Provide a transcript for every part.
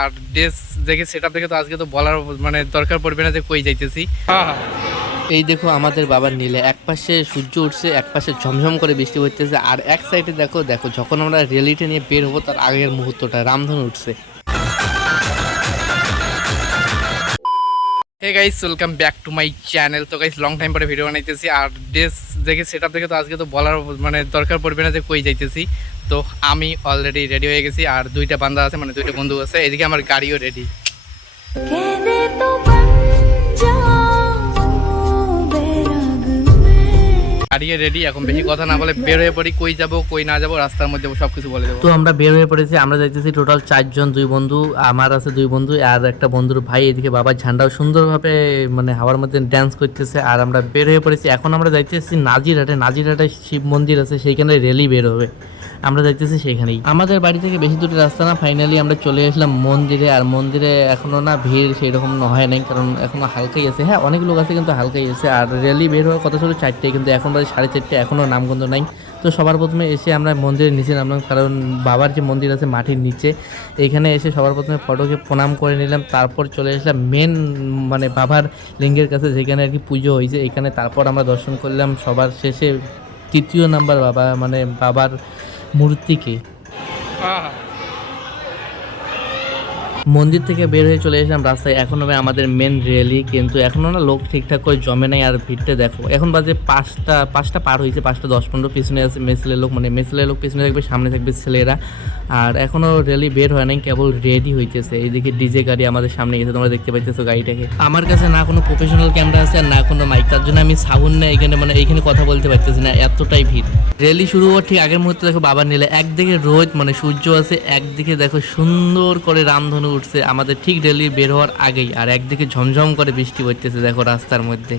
আর dress দেখে সেটা দেখে তো আজকে তো বলার মানে দরকার পড়বে না যে কই যাইতেছি। এই দেখো আমাদের বাবার নীলে এক পাশে সূর্য উঠছে এক পাশে ঝমঝম করে বৃষ্টি পড়তেছে আর এক সাইডে দেখো দেখো যখন আমরা রিয়েলিটি নিয়ে বের হব তার আগের মুহূর্তটা রামধনু উঠছে। Hey guys welcome back to my channel তো গাইস লং টাইম পরে ভিডিও বানাইতেছি আর ড্রেস দেখে সেটা দেখে তো আজকে তো বলার মানে দরকার পড়বে না যে কই যাইতেছি। তো আমি অলরেডি রেডি হয়ে গেছি আর দুইটা বান্দা আছে মানে দুইটা বন্ধু আছে এদিকে আমার গাড়িও রেডি গাড়িয়ে রেডি এখন বেশি কথা না বলে বের হয়ে পড়ি কই যাব কই না যাব রাস্তার মধ্যে সব কিছু বলে দেবো। তো আমরা বের হয়ে পড়েছি আমরা যাইতেছি টোটাল চারজন দুই বন্ধু আমার আছে দুই বন্ধু আর একটা বন্ধুর ভাই এদিকে বাবার ঝান্ডাও সুন্দরভাবে মানে হাওয়ার মধ্যে ড্যান্স করতেছে আর আমরা বের হয়ে পড়েছি এখন আমরা যাইতেছি নাজিরহাটে নাজিরহাটে শিব মন্দির আছে সেইখানে রেলি বের হবে। আমরা যাইতেছি সেখানেই। আমাদের বাড়ি থেকে বেশি দূরে রাস্তা না ফাইনালি আমরা চলে আসলাম মন্দিরে, আর মন্দিরে এখনও না ভিড় সেই রকম হয় নাই, কারণ এখনও হালকাই আছে। হ্যাঁ অনেক লোক আছে কিন্তু হালকাই আছে, আর রেলি বের হওয়ার কথা ছিল চারটে কিন্তু এখন বাজে সাড়ে চারটে, এখনও নামগন্ধ নাই। তো সবার প্রথমে এসে আমরা মন্দিরের নিচে নামলাম, কারণ বাবার যে মন্দির আছে মাটির নিচে, এখানে এসে সবার প্রথমে ফটোকে প্রণাম করে নিলাম, তারপর চলে আসলাম মেন মানে বাবার লিঙ্গের কাছে, যেখানে আর কি পুজো হয়েছে, এখানে তারপর আমরা দর্শন করলাম সবার শেষে তৃতীয় নাম্বার বাবা মানে বাবার মূর্তিকে। মন্দির থেকে বের হয়ে চলে এসলাম রাস্তায়। এখন হবে আমাদের মেন র্যালি কিন্তু এখনও না লোক ঠিকঠাক করে জমে নাই আর ভিড়টা দেখো। এখন বাজে পাঁচটা পাঁচটা পার হয়েছে, পাঁচটা দশ পনেরো, পিছনে আছে মেসেলের লোক মানে মেসেলের লোক পিছনে থাকবে, সামনে থাকবে ছেলেরা। আর এখনও র্যালি বের হয় নাই, কেবল রেডি হইতেছে। এইদিকে ডিজে গাড়ি আমাদের সামনে গেছে, তোমরা দেখতে পাইতেছো গাড়িটাকে। আমার কাছে না কোনো প্রফেশনাল ক্যামেরা আছে আর না কোনো মাইক তার জন্য আমি সাবুন না এখানে মানে এইখানে কথা বলতে পারতেছি না, এতটাই ভিড়। র্যালি শুরু হওয়ার ঠিক আগের মুহূর্তে দেখো বাবার নিলে, একদিকে রোদ মানে সূর্য আছে, একদিকে দেখো সুন্দর করে রামধনু উঠছে, আমাদের ঠিক র্যালি বের হওয়ার আগেই আর একদিকে ঝমঝম করে বৃষ্টি পড়তেছে দেখো রাস্তার মধ্যে।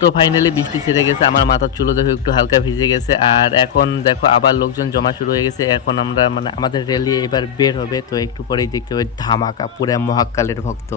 তো ফাইনালি বৃষ্টি ছেড়ে গেছে, আমার মাথার চুলো দেখো একটু হালকা ভিজে গেছে আর এখন দেখো আবার লোকজন জমা শুরু হয়ে গেছে, এখন আমরা মানে আমাদের রেলি এবার বের হবে, তো একটু পরেই দেখতে পাই ধামাকা, পুরা মহাকালের ভক্ত।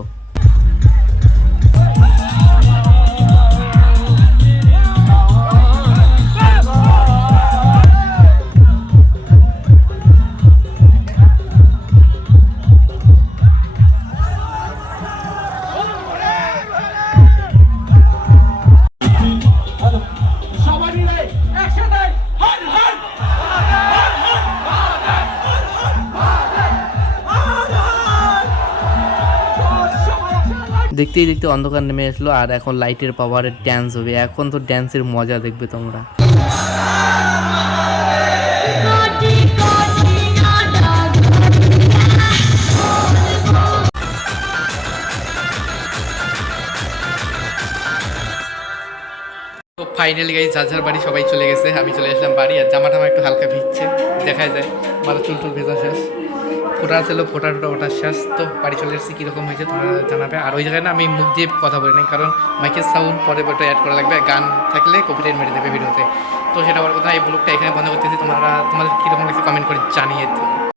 দেখতেই দেখতে অন্ধকার নেমে আসলো, আর এখন লাইটের পাওয়ারে ড্যান্স হবে। এখন তো ড্যান্সের মজা দেখবে তোমরা। ফাইনালি গাই যার যার বাড়ি সবাই চলে গেছে। আমি চলে আসলাম বাড়ি, আর জামা টামা একটু হালকা ভিজছে। দেখা যায় মাথা চুল টুল ভেজা শেষ। ফোটা ছিল ফোটা টোটা ওটা শেষ। তো বাড়ি চলে এসেছি, কীরকম হয়েছে তোমরা জানাবে। আর ওই জায়গায় না আমি মুখ দিয়ে কথা বলি নাই, কারণ মাইকের সাউন্ড পরে পরে অ্যাড করা লাগবে। গান থাকলে কপিরাইট মেরে দেবে ভিডিওতে তো। সেটা বলার কথা, এই ব্লগটা এখানে বন্ধ করতেছি। তোমরা তোমাদের কীরকম লাগছে কমেন্ট করে জানিয়ে।